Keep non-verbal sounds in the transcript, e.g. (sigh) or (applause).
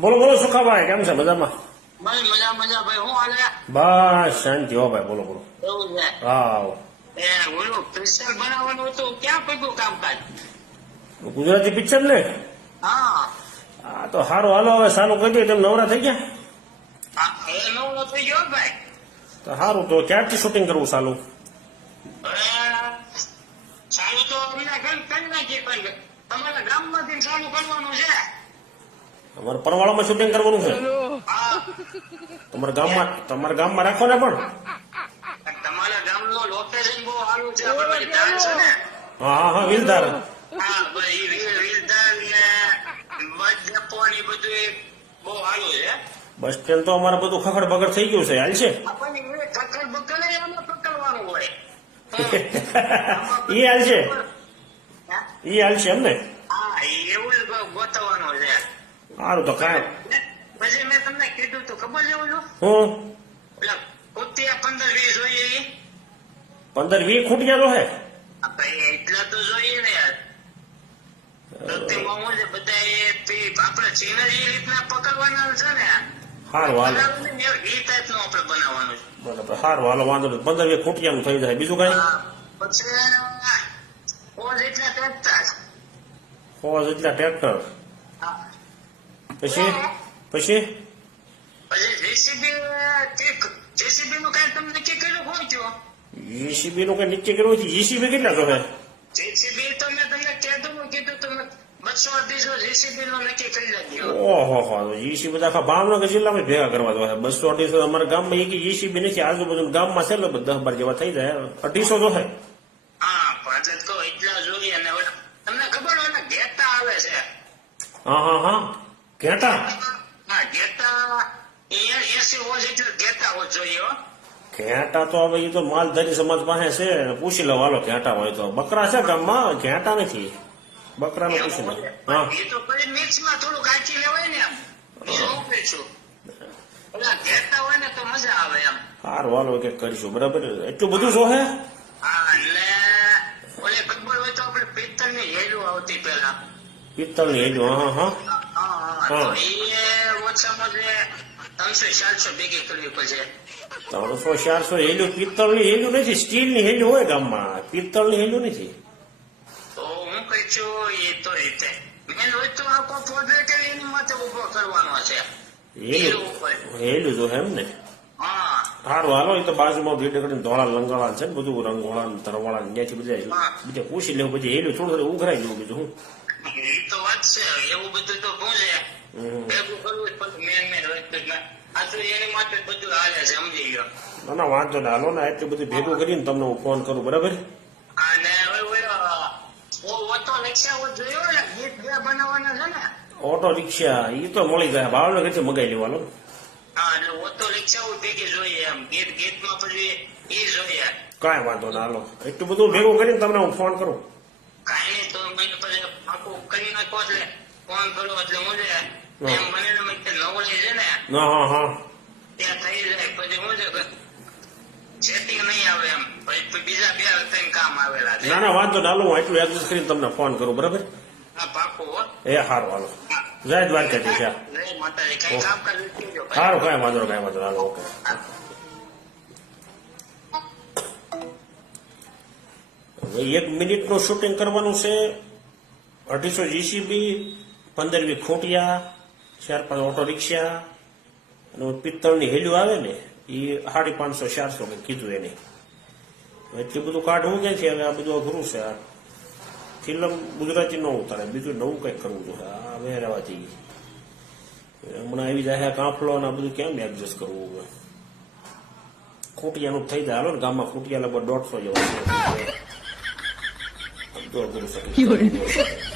બોલો બોલો સુખાભાઈ કેમ છે? મજામાં? ભાઈ મજા મજા ભાઈ હું હાલે? બસ શાંતિ. હો ભાઈ બોલો બોલો. એવું છે? હા એ બોલો બનાવવાનું હતું. ક્યાં પગ્યું કામકાજ? ગુજરાતી પિક્ચર ને? હા. હા તો સારું હાલો હવે સારું કહી દે તેમ નવરા થઈ ગયા? હા, એ નવરો થઈ ગયો ભાઈ. તો સારું તો ક્યારથી શૂટિંગ કરવું સાલું? હવે ચાલુ તો અમને કરી નાખીએ પણ તમારા ગામમાંથી ચાલુ કરવાનું છે. અમારે પરવાળામાં શૂટિંગ કરવાનું છે? તમારા ગામમાં તમારા ગામમાં રાખો ને પણ. તમારા તમારા ગામનું લોકેશન બહુ સારું છે આપણે છે ને. હા હા હા વિલદાર હા ભાઈ ઈ ને ડેપો બધું બહુ સારું છે. બસ સ્ટેન્ડ તો અમારે બધું ખખડ બગડ થઈ ગયું છે. હાલ છે? એ (laughs) હાલ છે? એ હાલ છે એમ ને? હા એવું જ ગોતવાનું છે. સારું તો કાંઈ. પછી મેં તમને કીધું તું ખબર છે હું? પંદર વીસ જોઈએ? પંદર ખૂટિયા તો હે. એટલા તો જોઈએ ને યાર. બધા એ તે ચીન જ રીતના પકડવાના છે ને સારું હાલો બરાબર સારું હાલો વાંધો નહીં. પંદર વી ખૂટિયાનું થઈ જાય. બીજું કાંઈ? હા, એટલા પેકતા ટ્રેક્ટર હા. પછી? પછી? જેસીબી નું કઈ તમને નક્કી કર્યું હોય જીસીબી નું કઈ નક્કી કર્યું જીસીબી કેટલા હે જેસીબી તો મેં તમને કીધું કીધું તમે બસો અઢીસો જેસીબી નું નક્કી કરી નાખ્યો ઓહો જીસીબી આખા ભાવનગર જિલ્લામાં ભેગા કરવા તો બસો અઢીસો અમારા ગામમાં એક જીસીબી નથી આજુબાજુ ગામમાં છે લગભગ દસ બાર જેવા થઈ જાય. અઢીસો તો થાય હા હા હા હા. ઘેટા? ઘેટા તો હવે એ તો માલધારી સમાજ પાસે છે. પૂછી લો હાલો ઘેટા હોય તો. બકરા છે ગામમાં? ઘેટા નથી. બકરાને પૂછી લો હા. એ તો થોડું કાચી લેવાય ને એમ હું. છું. હોય ને તો મજા આવે એમ. સારું હાલો કે કરીશું બરાબર? એટલું બધું જો હે? હા એટલે ઓલે ખબર હોય તો આપણે પિત્તળની હેલું આવતી પેલા પિત્તળની હેલું હા હા હા. એ ઓછામાં જે ત્રણસો ચારસો ભેગી કરવી પડશે. ત્રણસો ચારસો હેલું પિત્તળની હેલું નથી સ્ટીલની હેલું હોય ગામમાં. પિત્તળની હેલું નથી. છું એ તો રીતે. મેન હોય તો આખો પ્રોજેક્ટ એની માટે ઊભો કરવાનો છે. હેલું જો એમ ને. સારું હાલો એ તો બાજુમાં ભીડ કરીને ધોળા લંગાળા છે ને બધું રંગોળા ધરવાળા ત્યાંથી બધા બીજે પૂછી લેવું પછી હેલું થોડું થોડું ઉઘરાઈ જવું બીજું હું એ તો વાત છે એવું બધું તો છે ભેગું કરવું જ મેન મેન વસ્તુ ના. આ તો એની માટે બધું હાલે છે સમજી ગયો. ના વાંધો ને હાલો ને એટલું બધું ભેગું કરીને તમને હું ફોન કરું બરાબર? અને ઓટો રિક્ષા એ તો મળી જાય. ભાવનગરથી મગાઈ લેવાનો. કાંઈ વાંધો ના હાલો. એટલું બધું ભેગું કરીને તમને હું ફોન કરું. કઈ નહીં તો પછી આખું કરી નાખો એટલે ફોન કરો એટલે હું હા. હા હા ત્યાં થઈ જાય પછી હું છે સેટિંગ નહીં આવે એમ. પછી બીજા બે ત્રણ કામ આવેલા છે. ના ના વાંધો ડાલો હું એટલું એડજસ્ટ કરીને તમને ફોન કરું બરાબર? હા પાકું હો. એ સારું હાલો. જય દ્વારકા જી જય. સારું કાંઈ વાંધો કઈ વાંધો હાલો ઓકે. હવે એક મિનિટનું શૂટિંગ કરવાનું છે. અઢીસો જીસીબી પંદરમી ખૂંટિયા ખોટિયા ચાર પાંચ ઓટો રિક્ષા અને પિત્તળની હેલ્યુ આવે ને એ સાડી પાંચસો, ચારસો કંઈક કીધું એને. એટલું બધું કાઢવું ક્યાં છે, હવે આ બધું અઘરું છે. આ ફિલ્મ ગુજરાતી ન ઉતારે, બીજું નવું કંઈક કરવું જોઈએ આ હવે રહેવાથી હમણાં આવી જાય કાફલો ને આ બધું કેમ એડજસ્ટ કરવું હવે? ખૂટિયાનું થઈ જાય. હાલો ને ગામમાં ખૂટિયા લગભગ દોઢસો જેવા. બધું અઘરું છે.